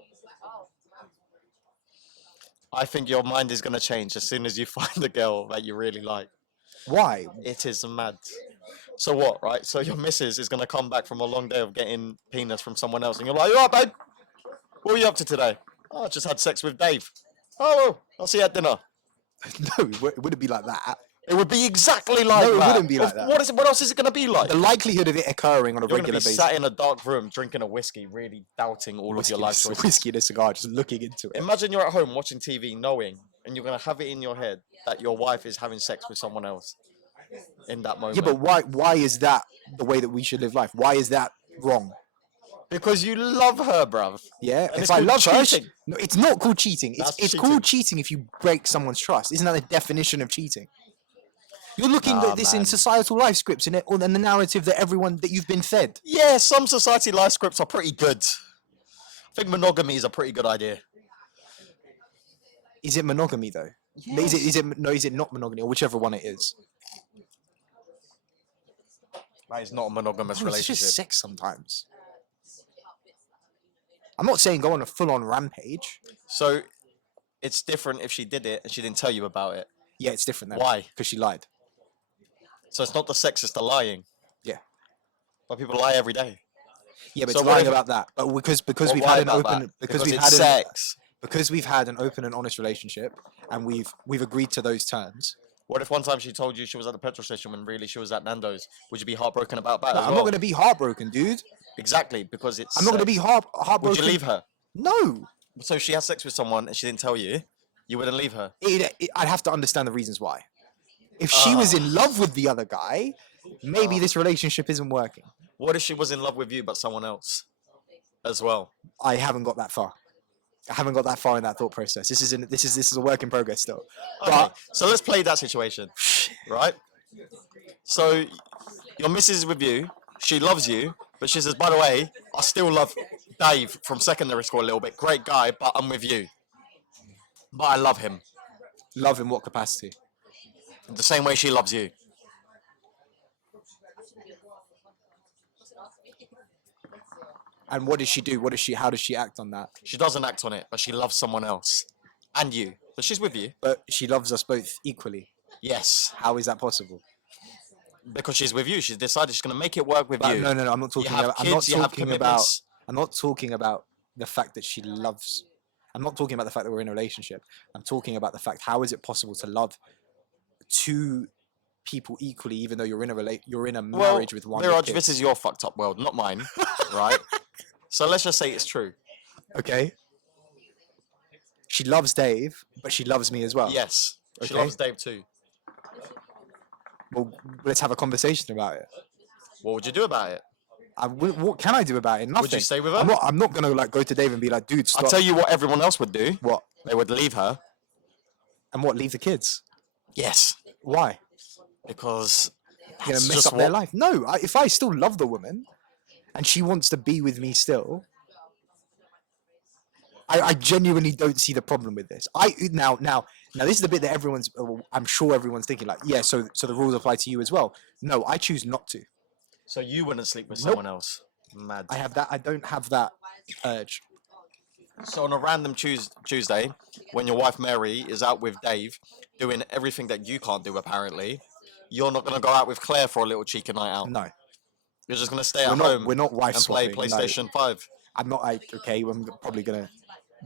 I think your mind is going to change as soon as you find a girl that you really like. Why? It is mad. So what, right? So your missus is going to come back from a long day of getting penis from someone else, and you're like, you all right, babe? What were you up to today? Oh, I just had sex with Dave. Oh, well, I'll see you at dinner. No, it wouldn't be like that. It would be exactly like that. No, it wouldn't be like that. What else is it going to be like? The likelihood of it occurring on a You're regular going to be basis. sat in a dark room drinking a whiskey, really doubting all of your life choices. Whiskey and a cigar, just looking into it. Imagine you're at home watching TV knowing, and you're going to have it in your head that your wife is having sex with someone else in that moment. Yeah, but why is that the way that we should live life? Why is that wrong? Because you love her, bruv. Yeah, And if I love her, cheating. no, it's not called cheating. That's It's called cheating if you break someone's trust. Isn't that the definition of cheating? You're looking at this in societal life scripts and the narrative that you've been fed. Yeah, some society life scripts are pretty good. I think monogamy is a pretty good idea. Is it monogamy though? Yes. Is it not monogamy, or whichever one it is? That is not a monogamous It's relationship. just sex sometimes. I'm not saying go on a full-on rampage. So it's different if she did it and she didn't tell you about it. Yeah, it's different then. Why? Because she lied. So it's not the sex, it's the lying. Yeah. But people lie every day. Yeah, but So it's what lying if- about that. But because Well, we've why had an about open that? because Because we've it's had sex. because we've had an open and honest relationship, and we've agreed to those terms. What if one time she told you she was at the petrol station when really she was at Nando's? Would you be heartbroken about that? No, as I'm well? not going to be heartbroken, dude. Exactly, because it's. I'm not going to be heartbroken. Would you leave her? No. So she has sex with someone and she didn't tell you. You wouldn't leave her. I'd have to understand the reasons why. If she was in love with the other guy, maybe this relationship isn't working. What if she was in love with you but someone else, as well? I haven't got that far. I haven't got that far in that thought process. This is a work in progress still. Okay, But so let's play that situation, right? So your missus is with you. She loves you, but she says, by the way, I still love Dave from secondary school a little bit. Great guy, but I'm with you. But I love him love in what capacity? the same way she loves you. And what does she do? How does she act on that? She doesn't act on it, but she loves someone else and you. But she's with you. But she loves us both equally. Yes, How is that possible? because she's with you. She's decided she's going to make it work with But you. no, I'm not talking have about. kids, you have commitments. I'm not talking about the fact that she loves. I'm not talking about the fact that we're in a relationship. I'm talking about the fact, how is it possible to love two people equally, even though you're in a marriage with one? Viraj, this is your fucked up world, not mine, right? So let's just say it's true. Okay. She loves Dave, but she loves me as well. Yes, she Okay. loves Dave too. Well, let's have a conversation about it. What would you do about it? What can I do about it? Nothing. Would you stay with her? I'm not gonna like go to Dave and be like, dude, stop. I'll tell you what everyone else would do. What? They would leave her. And what? Leave the kids? Yes, Why? because You're gonna that's mess just up their what- life? No. If I still love the woman, and she wants to be with me still, I genuinely don't see the problem with this. Now this is the bit that I'm sure everyone's thinking like, yeah, so the rules apply to you as well. No, I choose not to. So you wouldn't sleep with Nope. someone else. Mad. I don't have that urge. So on a random Tuesday, when your wife Mary is out with Dave, doing everything that you can't do apparently, you're not gonna go out with Claire for a little cheeky night out. No, You're just gonna stay we're at not. home We're not wife and play swapping. No, PlayStation 5. I'm not like okay. I'm probably gonna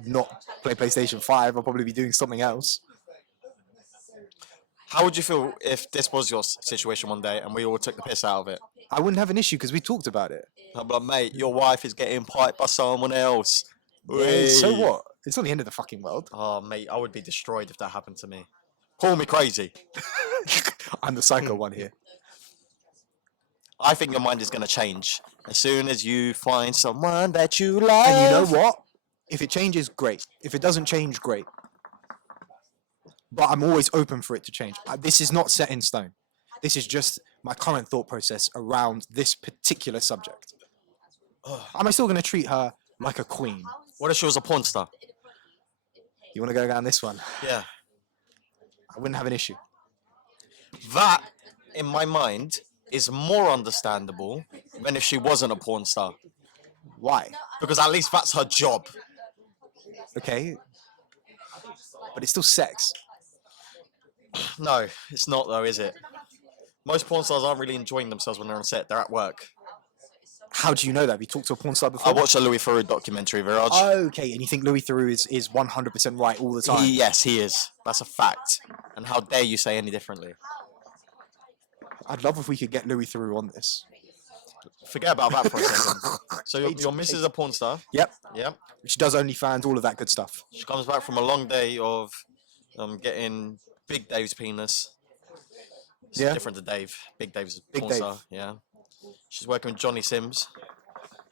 not play PlayStation 5. I'll probably be doing something else. How would you feel if this was your situation one day and we all took the piss out of it? I wouldn't have an issue because we talked about it. I'm like, mate, your wife is getting piped by someone else. Yeah, so Whee! what? It's not the end of the fucking world. Oh, mate, I would be destroyed if that happened to me. Call me crazy. I'm the psycho one here. I think your mind is going to change as soon as you find someone that you love. And you know what? If it changes, great. If it doesn't change, great. But I'm always open for it to change. This is not set in stone. This is just my current thought process around this particular subject. Am I still going to treat her like a queen? What if she was a porn star? You want to go down this one? Yeah. I wouldn't have an issue. That, in my mind, is more understandable than if she wasn't a porn star. Why? Because at least that's her job. Okay. But it's still sex. No, it's not though, is it? Most porn stars aren't really enjoying themselves when they're on set. They're at work. How do you know that? Have you talked to a porn star before? I watched a Louis Theroux documentary, Viraj. Okay, and you think Louis Theroux is 100% right all the time? Yes, he is. That's a fact. And how dare you say any differently? I'd love if we could get Louis Theroux on this. Forget about that for a second. So your missus is a porn star. Yep. Yep. She does OnlyFans, all of that good stuff. She comes back from a long day of getting Big Dave's penis. It's different to Dave. Big Dave's a porn star. Yeah. She's working with Johnny Sims,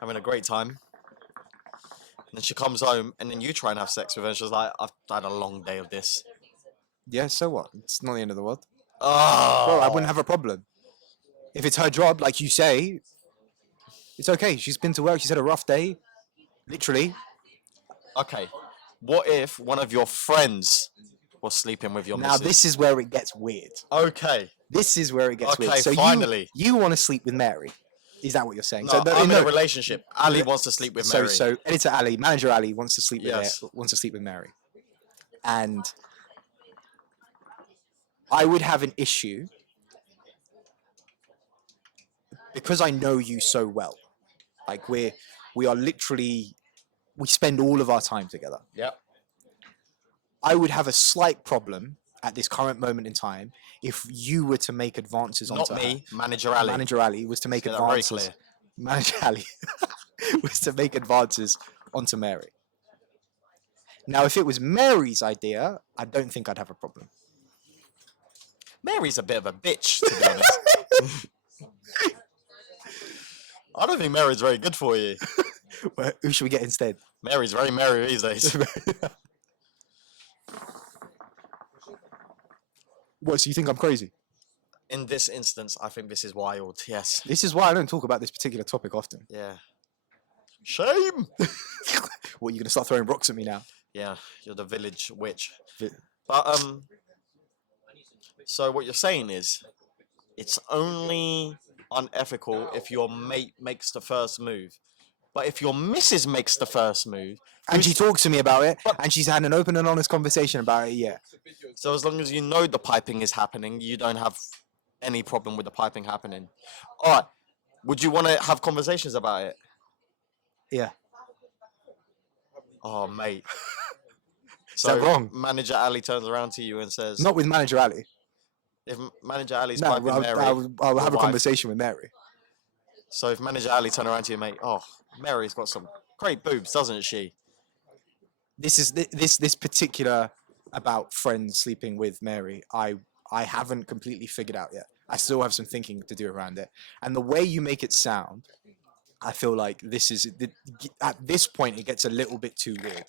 having a great time. And then she comes home, and then you try and have sex with her. And she's like, I've had a long day of this. Yeah, so what? It's not the end of the world. Oh. Well, I wouldn't have a problem. If it's her job, like you say, it's okay. She's been to work. She's had a rough day. Literally. Okay. What if one of your friends was sleeping with your Now, missus? this is where it gets weird. Okay. This is where it gets weird. So finally. You want to sleep with Mary. Is that what you're saying? No, So I'm in a relationship. Ali wants to sleep with Mary. So editor Ali, manager Ali wants to sleep Yes. with Mary. And I would have an issue because I know you so well. Like we are literally, we spend all of our time together. Yep. I would have a slight problem at this current moment in time if you were to make advances onto Not me, her. Manager Ali. Manager Ali was to make Say that very advances. clear. Manager Ali was to make advances onto Mary. Now, if it was Mary's idea, I don't think I'd have a problem. Mary's a bit of a bitch, to be honest. I don't think Mary's very good for you. Well, who should we get instead? Mary's very merry these days. What, so you think I'm crazy? In this instance, I think this is wild. Yes. This is why I don't talk about this particular topic often. Yeah. Shame. What, you going to start throwing rocks at me now? Yeah, you're the village witch. Vi- But so what you're saying is, it's only unethical if your mate makes the first move. But if your missus makes the first move, And she talked to me about it, and she's had an open and honest conversation about it, yeah. so as long as you know the piping is happening, you don't have any problem with the piping happening. All right. Would you want to have conversations about it? Yeah. Oh, mate. Is that wrong? Manager Ali turns around to you and says, Not with Manager Ali. if Manager Ali's No, piping Mary, I'll have a wife. conversation with Mary. So if Manager Ali turned around to you, mate, oh, Mary's got some great boobs, doesn't she? This particular about friends sleeping with Mary, I haven't completely figured out yet. I still have some thinking to do around it. And the way you make it sound, I feel like this is at this point it gets a little bit too weird.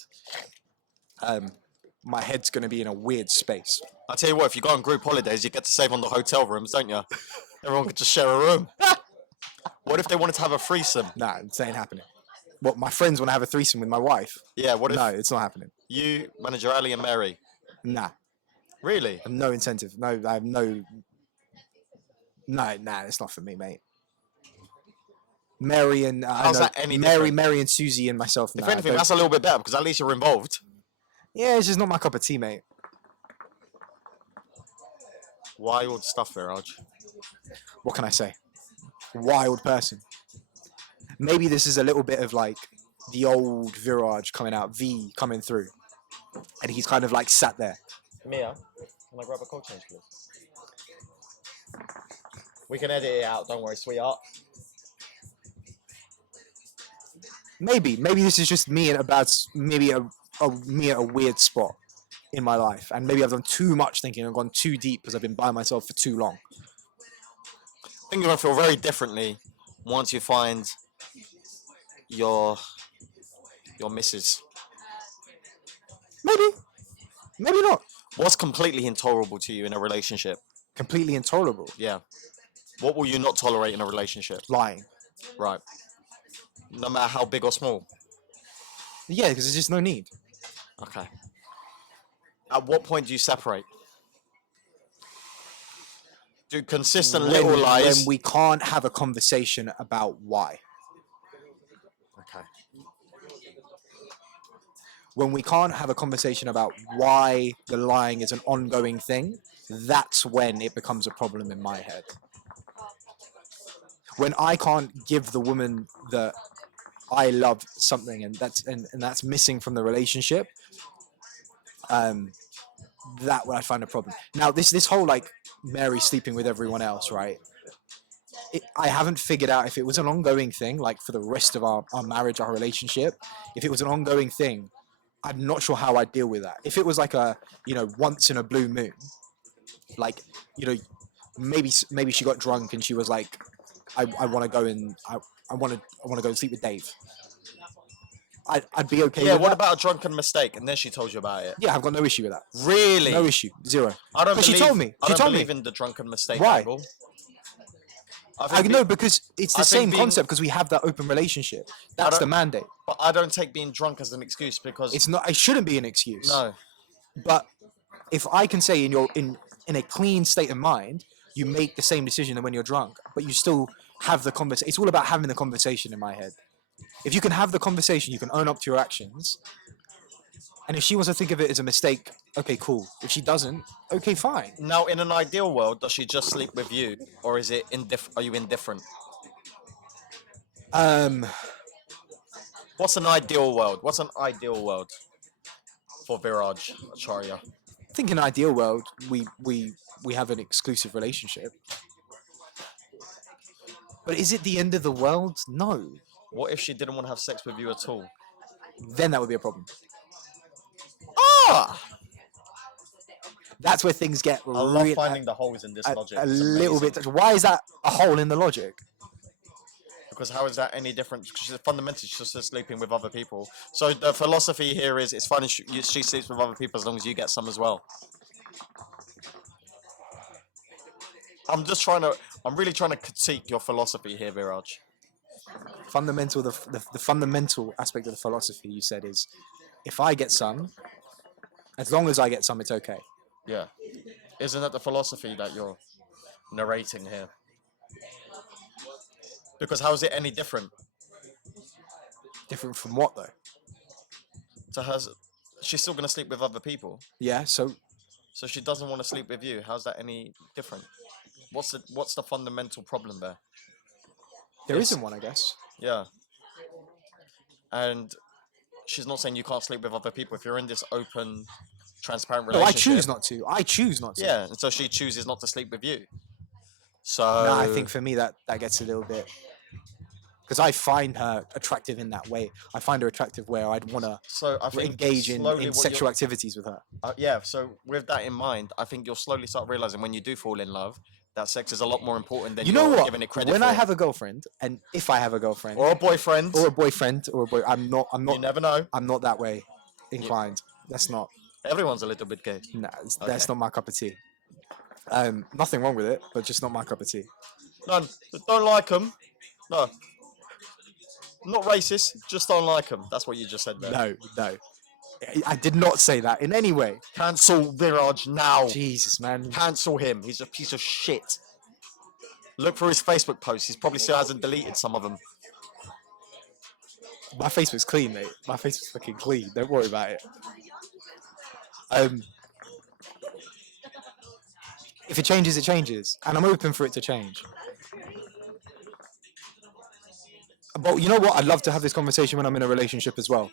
My head's going to be in a weird space. I tell you what, if you go on group holidays, you get to save on the hotel rooms, don't you? Everyone can just share a room. What if they wanted to have a threesome? Nah, it ain't happening. What, my friends want to have a threesome with my wife? Yeah, what if No, it's not happening. you, Manager Ali, and Mary? Nah, Really? I have no incentive. No, I have no. No, nah, it's not for me, mate. Mary and How's that any Mary, different? Mary and Susie and myself. If Nah, anything, that's a little bit better because at least you're involved. yeah, it's just not my cup of tea, mate. Wild stuff, Viraj. What can I say? Wild person. Maybe this is a little bit of like the old Viraj coming out, V coming through, and he's kind of like sat there. Mia, can I grab a cold change, please? We can edit it out. Don't worry, sweetheart. Maybe this is just me at me at a weird spot in my life, and maybe I've done too much thinking and gone too deep because I've been by myself for too long. I think you're gonna feel very differently once you find your missus. Maybe not. What's completely intolerable to you in a relationship? Completely intolerable. Yeah. What will you not tolerate in a relationship? Lying. Right. No matter how big or small. Yeah, because there's just no need. Okay. At what point do you separate? Do consistent little lies. When we can't have a conversation about why. Okay. When we can't have a conversation about why the lying is an ongoing thing, that's when it becomes a problem in my head. When I can't give the woman that I love something and that's missing from the relationship, that would I find a problem. Now this whole like Mary sleeping with everyone else, right? I haven't figured out if it was an ongoing thing, like for the rest of our marriage, our relationship. If it was an ongoing thing, I'm not sure how I'd deal with that. If it was like a, once in a blue moon, like, maybe she got drunk and she was like, I want to go and I want to go and sleep with Dave. I'd be okay with that. Yeah, what about a drunken mistake and then she told you about it? Yeah, I've got no issue with that. Really? No issue. Zero. I don't believe, she told me. I don't believe in the drunken mistake Why? angle. I know, because it's the same concept, because we have that open relationship. That's the mandate. But I don't take being drunk as an excuse because it's not. It shouldn't be an excuse. No. But if I can say in a clean state of mind, you make the same decision than when you're drunk, but you still have the conversation. It's all about having the conversation in my head. If you can have the conversation, you can own up to your actions. And if she wants to think of it as a mistake, okay, cool. If she doesn't, okay, fine. Now, in an ideal world, does she just sleep with you, or is it are you indifferent? What's an ideal world? What's an ideal world for Viraj, Acharya? I think in an ideal world, we have an exclusive relationship. But is it the end of the world? No. What if she didn't want to have sex with you at all? Then that would be a problem. Ah! That's where things get. I love finding the holes in this logic. A little bit. Why is that a hole in the logic? Because how is that any different? Because she's fundamentally just sleeping with other people. So the philosophy here is, it's fine if she sleeps with other people as long as you get some as well. I'm really trying to critique your philosophy here, Viraj. The fundamental aspect of the philosophy you said is, if I get some, as long as I get some, it's okay. Yeah. Isn't that the philosophy that you're narrating here? Because how is it any different? Different from what, though? To her, she's still going to sleep with other people. Yeah, so she doesn't want to sleep with you. How's that any different? What's the fundamental problem there? There isn't one, I guess. Yeah. And she's not saying you can't sleep with other people if you're in this open, transparent relationship. No, I choose not to. Yeah, and so she chooses not to sleep with you. So no, I think for me that gets a little bit, because I find her attractive in that way. I find her attractive where I'd want to engage in sexual activities with her. Yeah, so with that in mind, I think you'll slowly start realizing when you do fall in love that sex is a lot more important than you're giving it credit for. When I have a girlfriend, and if I have a girlfriend or a boyfriend, I'm not. You never know. I'm not that way inclined. Yeah. That's not. Everyone's a little bit gay. Nah, that's not my cup of tea. Nothing wrong with it, but just not my cup of tea. None. Don't like them. No. Not racist. Just don't like them. That's what you just said there. No. I did not say that in any way. Cancel Viraj now. Jesus, man. Cancel him. He's a piece of shit. Look for his Facebook posts. He probably still hasn't deleted some of them. My Facebook's clean, mate. My Facebook's fucking clean. Don't worry about it. If it changes, it changes, and I'm open for it to change. But you know what? I'd love to have this conversation when I'm in a relationship as well.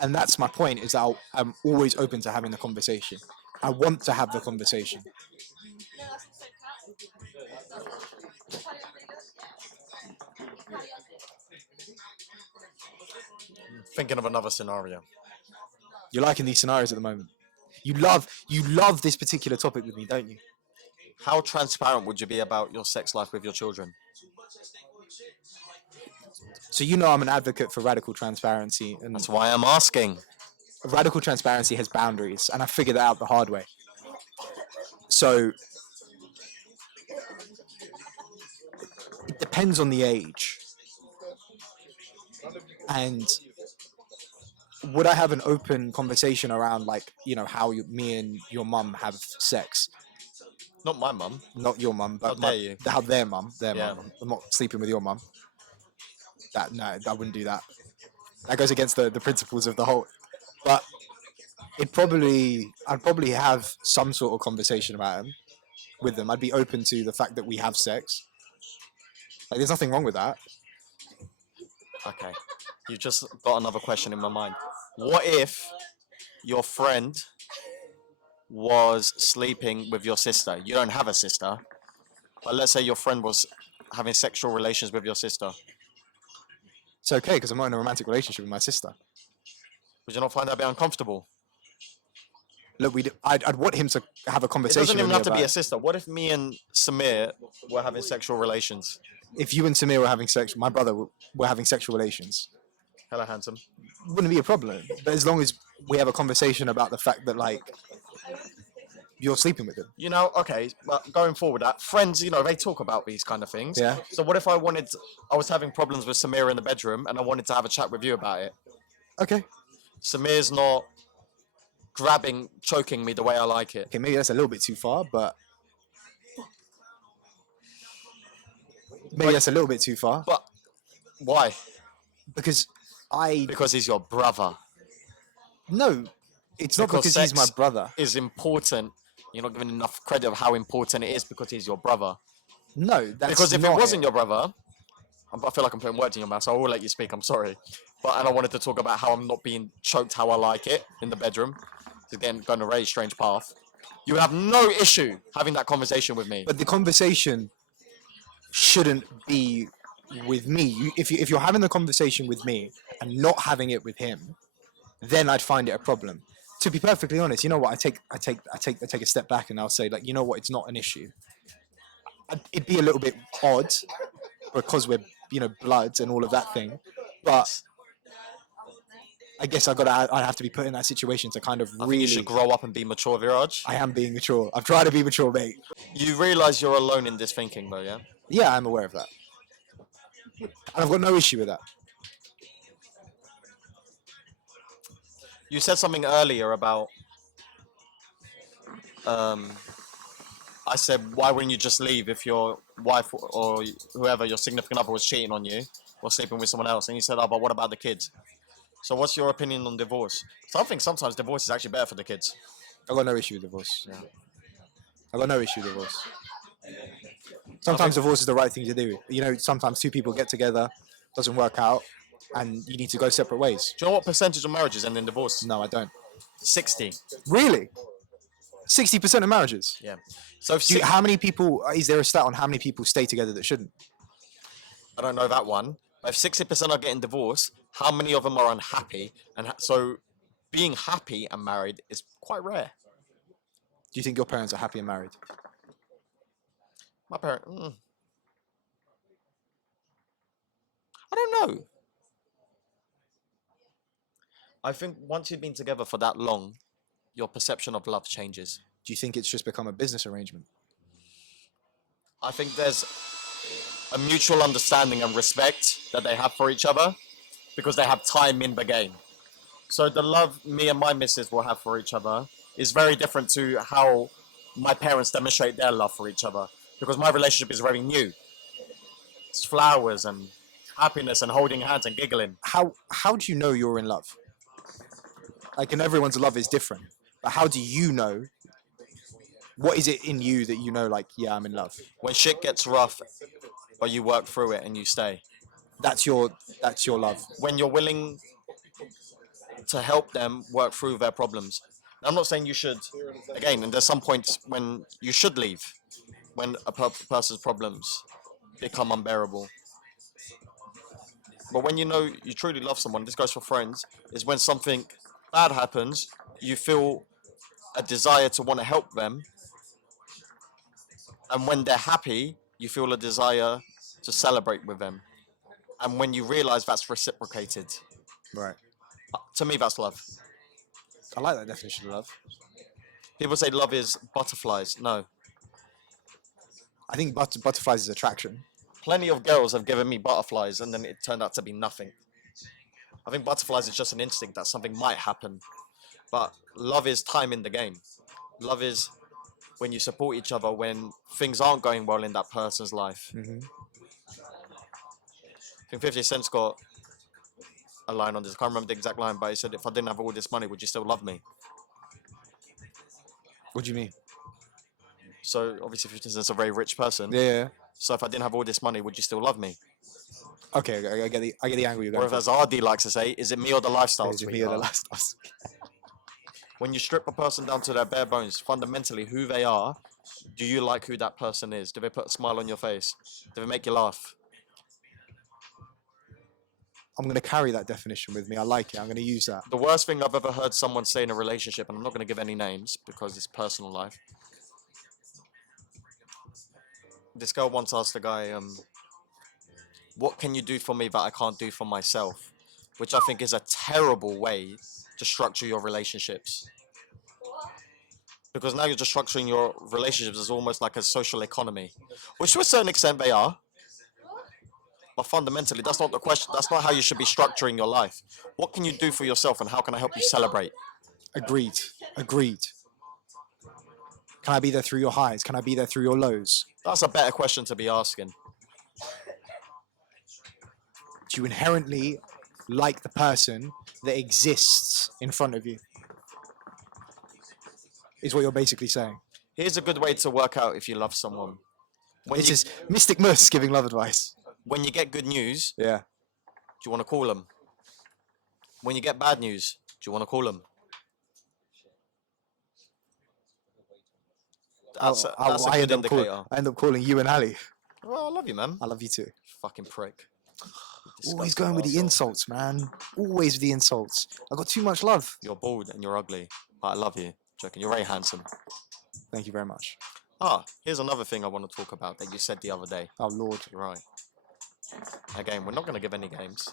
And that's my point. Is that I'm always open to having the conversation. I want to have the conversation. Thinking of another scenario. You're liking these scenarios at the moment. You love this particular topic with me, don't you? How transparent would you be about your sex life with your children? So you know I'm an advocate for radical transparency, and That's why I'm asking. radical transparency has boundaries, and I figured that out the hard way. So it depends on the age. And would I have an open conversation around, like, how me and your mum have sex? Not my mum. Not your mum, but How dare you? how their mum. Yeah. Mum. I'm not sleeping with your mum. No, I wouldn't do that. That goes against the principles of the whole. But I'd probably have some sort of conversation about them with them. I'd be open to the fact that we have sex. Like, there's nothing wrong with that. Okay. You just got another question in my mind. What if your friend was sleeping with your sister? You don't have a sister, but let's say your friend was having sexual relations with your sister. It's okay because I'm not in a romantic relationship with my sister. Would you not find that a bit uncomfortable? Look, I'd want him to have a It conversation. doesn't even with me have to be about a sister. What if me and Samir were having sexual relations? If you and Samir were having sex, my brother were having sexual relations, Hello, handsome. wouldn't be a problem. But as long as we have a conversation about the fact that, like, you're sleeping with him. Okay, but going forward, friends, they talk about these kind of things. Yeah. So what if I was having problems with Samir in the bedroom and I wanted to have a chat with you about it? Okay. Samir's not choking me the way I like it. Okay, maybe that's a little bit too far, but that's a little bit too far. But why? Because he's your brother. No, it's not because he's my brother. Is important. You're not giving enough credit of how important it is because he's your brother. No, that's because if not it wasn't your brother, I feel like I'm putting words in your mouth, so I will let you speak. I'm sorry, and I wanted to talk about how I'm not being choked how I like it in the bedroom. Again, going a very strange path. You would have no issue having that conversation with me. But the conversation shouldn't be with me. If you're having the conversation with me and not having it with him, then I'd find it a problem. To be perfectly honest, you know what? I take a step back and I'll say, like, you know what? It's not an issue. It'd be a little bit odd because we're bloods and all of that thing, but I guess I'd have to be put in that situation to kind of I really. think you should grow up and be mature, Viraj. I am being mature. I'm trying to be mature, mate. You realise you're alone in this thinking, though, yeah? Yeah, I'm aware of that, and I've got no issue with that. You said something earlier about. I said, why wouldn't you just leave if your wife or whoever, your significant other, was cheating on you or sleeping with someone else? And you said, but what about the kids? So what's your opinion on divorce? So I think sometimes divorce is actually better for the kids. I've got no issue with divorce. Yeah. I've got no issue with divorce. Sometimes divorce is the right thing to do. Sometimes two people get together, doesn't work out, and you need to go separate ways. Do you know what percentage of marriages end in divorce? No, I don't. 60. Really? 60% of marriages? Yeah. So how many people, is there a stat on how many people stay together that shouldn't? I don't know that one. But if 60% are getting divorced, how many of them are unhappy? And so being happy and married is quite rare. Do you think your parents are happy and married? My parents... I don't know. I think once you've been together for that long, your perception of love changes. Do you think it's just become a business arrangement? I think there's a mutual understanding and respect that they have for each other because they have time in the game. So the love me and my missus will have for each other is very different to how my parents demonstrate their love for each other because my relationship is very new. It's flowers and happiness and holding hands and giggling. How do you know you're in love? Like, and everyone's love is different, but how do you know? What is it in you that you know, like, yeah, I'm in love? When shit gets rough, but you work through it and you stay. That's your love. When you're willing to help them work through their problems. Now, I'm not saying you should, again, and there's some points when you should leave, when a person's problems become unbearable. But when you know you truly love someone, this goes for friends, is when something bad happens, you feel a desire to want to help them. And when they're happy, you feel a desire to celebrate with them. And when you realize that's reciprocated, Right. to me, that's love. I like that definition of love. People say love is butterflies. No. I think butterflies is attraction. Plenty of girls have given me butterflies and then it turned out to be nothing. I think butterflies is just an instinct that something might happen. But love is time in the game. Love is when you support each other when things aren't going well in that person's life. Mm-hmm. I think 50 Cent's got a line on this. I can't remember the exact line, but he said, if I didn't have all this money, would you still love me? What do you mean? So obviously 50 Cent's a very rich person. Yeah. So if I didn't have all this money, would you still love me? Okay, I get the angle you're going Or if, as RD likes to say, is it me or the lifestyle? Is it me or the lifestyle? When you strip a person down to their bare bones, fundamentally who they are, do you like who that person is? Do they put a smile on your face? Do they make you laugh? I'm going to carry that definition with me. I like it. I'm going to use that. The worst thing I've ever heard someone say in a relationship, and I'm not going to give any names because it's personal life. This girl once asked the guy, what can you do for me that I can't do for myself? Which I think is a terrible way to structure your relationships. Because now you're just structuring your relationships as almost like a social economy. Which to a certain extent they are. But fundamentally, that's not the question. That's not how you should be structuring your life. What can you do for yourself and how can I help you celebrate? Agreed. Can I be there through your highs? Can I be there through your lows? That's a better question to be asking. Do you inherently like the person that exists in front of you? Is what you're basically saying. Here's a good way to work out if you love someone. This is Mystic Mus giving love advice. When you get good news, yeah, do you want to call them? When you get bad news, do you want to call them? That's a good indicator. I end up calling you and Ali. Well, I love you, man. I love you too. Fucking prick. Always going with the insults, man. Always with the insults. I got too much love. You're bald and you're ugly, but I love you. Joking. You're very handsome. Thank you very much. Here's another thing I want to talk about that you said the other day. Oh, Lord. You're right. Again, we're not going to give any names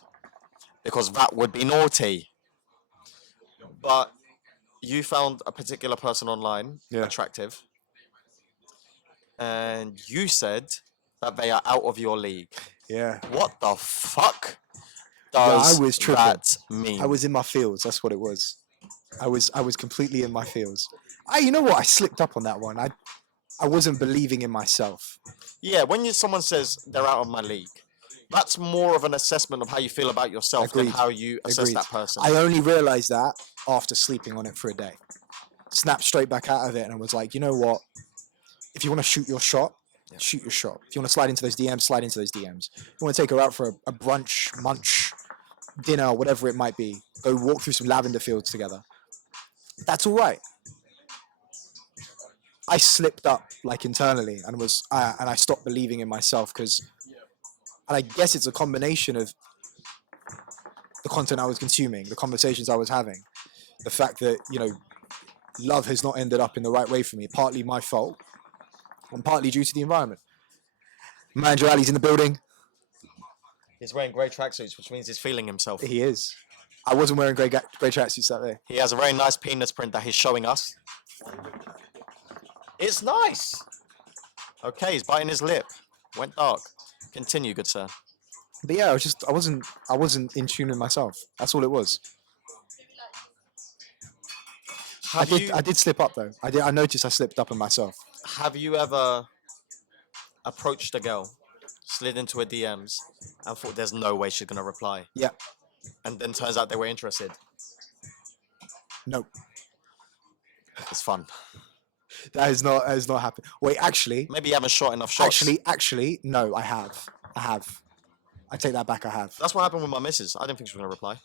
because that would be naughty. But you found a particular person online attractive, and you said that they are out of your league. Yeah. What the fuck does that mean? I was in my feels. That's what it was. I was completely in my feels. You know what? I slipped up on that one. I wasn't believing in myself. Yeah, when someone says they're out of my league, that's more of an assessment of how you feel about yourself than how you assess that person. I only realized that after sleeping on it for a day. Snapped straight back out of it and was like, you know what? If you want to shoot your shot, shoot your shot. If you want to slide into those DMs, slide into those DMs. If you want to take her out for a brunch, munch, dinner, whatever it might be, go walk through some lavender fields together. That's all right. I slipped up like internally and I stopped believing in myself and I guess it's a combination of the content I was consuming, the conversations I was having, the fact that, love has not ended up in the right way for me, partly my fault and partly due to the environment. Manager Ali's in the building. He's wearing grey tracksuits, which means he's feeling himself. He is. I wasn't wearing grey tracksuits that day. He has a very nice penis print that he's showing us. It's nice. Okay, he's biting his lip. Went dark. Continue, good sir. But yeah, I wasn't in tune with myself. That's all it was. I did slip up though. I noticed I slipped up on myself. Have you ever approached a girl slid into her DMs, and thought there's no way she's gonna reply. Yeah. And then turns out they were interested. No. It's fun. That has not happened. Wait, actually. Maybe you haven't shot enough shots. Actually, no, I have. I take that back, I have. That's what happened with my missus. I didn't think she was gonna reply.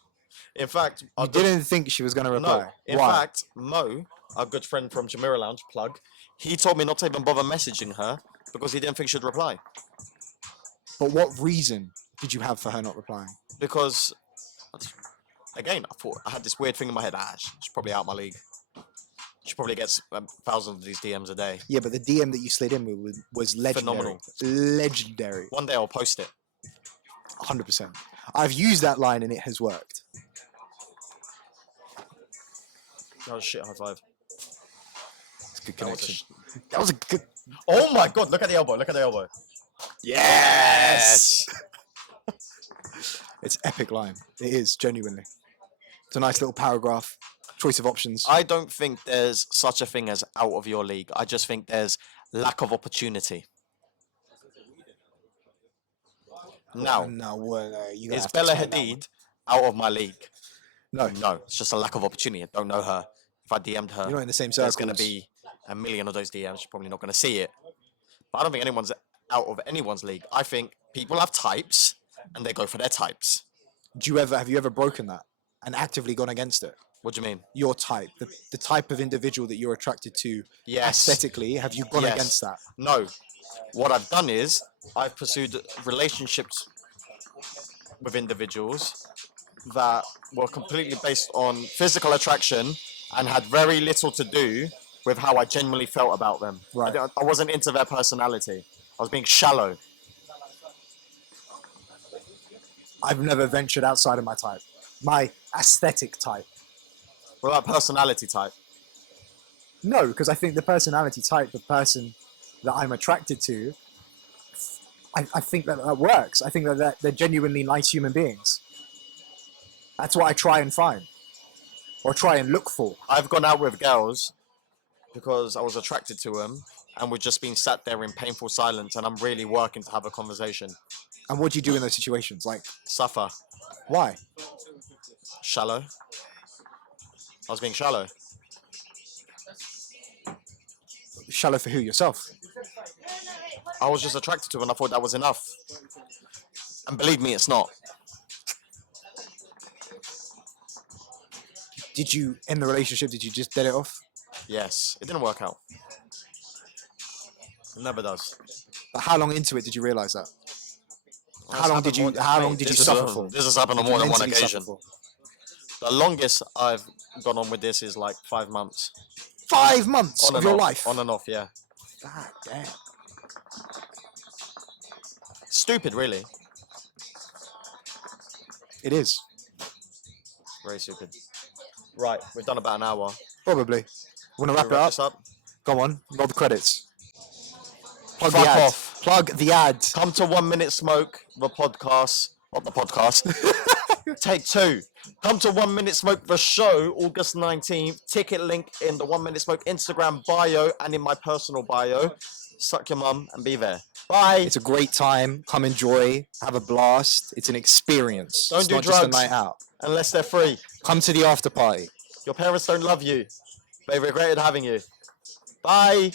In fact, You didn't think she was going to reply? No. In fact, Mo, our good friend from Jumeirah Lounge, plug, he told me not to even bother messaging her because he didn't think she'd reply. But what reason did you have for her not replying? Because, again, I thought I had this weird thing in my head. She's probably out my league. She probably gets thousands of these DMs a day. Yeah, but the DM that you slid in with was legendary. Phenomenal. Legendary. One day I'll post it. 100%. I've used that line and it has worked. That was a shit high five. It's a good connection. That was a good... Oh my god, look at the elbow, look at the elbow. Yes! It's epic line. It is, genuinely. It's a nice little paragraph. Choice of options. I don't think there's such a thing as out of your league. I just think there's lack of opportunity. Now, is Bella Hadid out of my league? No. It's just a lack of opportunity. I don't know her. If I DM'd her, You're not in the same there's circles. going to be a million of those DMs. She's probably not going to see it. But I don't think anyone's out of anyone's league. I think people have types, and they go for their types. Have you ever broken that and actively gone against it? What do you mean? Your type, the type of individual that you're attracted to aesthetically, have you gone against that? No. What I've done is I've pursued relationships with individuals that were completely based on physical attraction and had very little to do with how I genuinely felt about them. Right. I wasn't into their personality. I was being shallow. I've never ventured outside of my type. My aesthetic type. What about personality type? No, because I think the personality type, the person that I'm attracted to, I think that works. I think that they're genuinely nice human beings. That's what I try and find. Or try and look for. I've gone out with girls because I was attracted to them and we've just been sat there in painful silence and I'm really working to have a conversation. And what do you do in those situations? Like, suffer. Why? Shallow. I was being shallow. Shallow for who? Yourself? I was just attracted to her and I thought that was enough. And believe me, it's not. Did you, in the relationship, did you just dead it off? Yes. It didn't work out. It never does. But how long into it did you realise that? How long did you suffer for? This has happened on more than one occasion. The longest I've gone on with this is like 5 months. 5 months of your life? On and off, yeah. God damn. Stupid, really. It is. Very stupid. Right, we've done about an hour. Probably. Want to wrap it up? This up? Go on, roll the credits. Plug Fuck the ad. off. Plug the ad. Come to 1 Minute Smoke, the podcast. Not the podcast. Take 2. Come to 1 Minute Smoke, the show, August 19th. Ticket link in the 1 Minute Smoke Instagram bio and in my personal bio. Suck your mum and be there. Bye. It's a great time. Come enjoy. Have a blast. It's an experience. Don't it's do not drugs just a night out. unless they're free. Come to the after party. Your parents don't love you. They regretted having you. Bye.